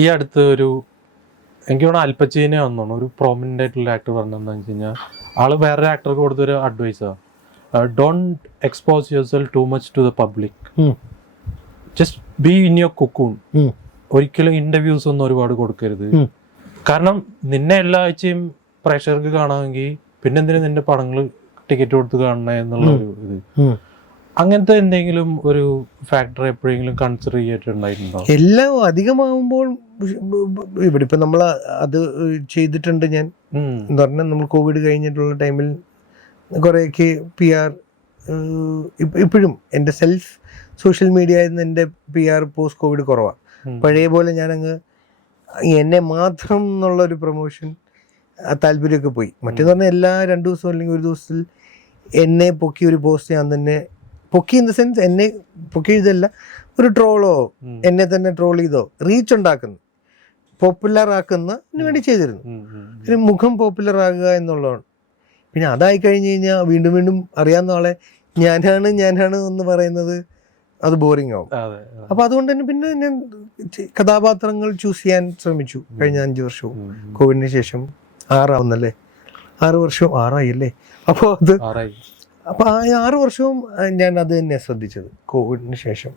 ഈ അടുത്ത് ഒരു എനിക്ക് തോന്നുന്നു അൽപച്ചീനെ വന്നോണം ഒരു പ്രോമിനന്റ് ആയിട്ടുള്ള ആക്ടർ പറഞ്ഞെന്താ വെച്ച് കഴിഞ്ഞാൽ ആള് വേറൊരു ആക്ടർക്ക് കൊടുത്തൊരു അഡ്വൈസാ, don't expose yourself too much to the public, just be in your cocoon. ഒരിക്കലും ഇന്റർവ്യൂസ് ഒന്നും ഒരുപാട് കൊടുക്കരുത്. കാരണം നിന്നെ എല്ലാ ആഴ്ചയും പ്രേക്ഷകർക്ക് കാണാമെങ്കിൽ പിന്നെ എന്തിനാ നിന്റെ പടങ്ങൾ ടിക്കറ്റ് കൊടുത്ത് കാണണേ എന്നുള്ള ഒരു ഇത്. അങ്ങനത്തെ എന്തെങ്കിലും ഒരു ഫാക്ടർ എപ്പോഴെങ്കിലും കൺസിഡർ ചെയ്തിട്ടുണ്ടായിട്ടുണ്ടോ? എല്ലാം അധികമാകുമ്പോൾ ഇവിടെ ഇപ്പം നമ്മൾ അത് ചെയ്തിട്ടുണ്ട്. ഞാൻ എന്ന് പറഞ്ഞാൽ നമ്മൾ കോവിഡ് കഴിഞ്ഞിട്ടുള്ള ടൈമിൽ കുറേയൊക്കെ PR ഇപ്പോഴും എൻ്റെ സെൽഫ് സോഷ്യൽ മീഡിയ എൻ്റെ PR പോസ്റ്റ് കോവിഡ് കുറവാണ്. പഴയ പോലെ ഞാനങ്ങ് എന്നെ മാത്രം എന്നുള്ളൊരു പ്രൊമോഷൻ താല്പര്യമൊക്കെ പോയി. മറ്റേന്ന് പറഞ്ഞാൽ എല്ലാ 2 ദിവസവും അല്ലെങ്കിൽ ഒരു ദിവസത്തിൽ എന്നെ പൊക്കി ഒരു പോസ്റ്റ് ഞാൻ തന്നെ പൊക്കി, ഇൻ ദ സെൻസ് എന്നെ പൊക്കി എഴുതല്ല, ഒരു ട്രോളോ എന്നെ തന്നെ ട്രോൾ ചെയ്തോ റീച്ച് ഉണ്ടാക്കുന്നു, പോപ്പുലർ ആക്കുന്നതിന് വേണ്ടി ചെയ്തിരുന്നു. ഒരു മുഖം പോപ്പുലർ ആകുക എന്നുള്ളതാണ്. പിന്നെ അതായി കഴിഞ്ഞ് കഴിഞ്ഞാൽ വീണ്ടും വീണ്ടും അറിയാവുന്ന ആളെ ഞാനാണ് എന്ന് പറയുന്നത് അത് ബോറിംഗ് ആവും. അപ്പൊ അതുകൊണ്ട് തന്നെ പിന്നെ ഞാൻ കഥാപാത്രങ്ങൾ ചൂസ് ചെയ്യാൻ ശ്രമിച്ചു. കഴിഞ്ഞ 5 വർഷവും കോവിഡിന് ശേഷം 6 ആവുന്നല്ലേ, 6 വർഷവും 6 ആയി അല്ലേ. അപ്പോൾ അത് ആ 6 വർഷവും ഞാൻ അത് തന്നെ ശ്രദ്ധിച്ചത് കോവിഡിന് ശേഷം.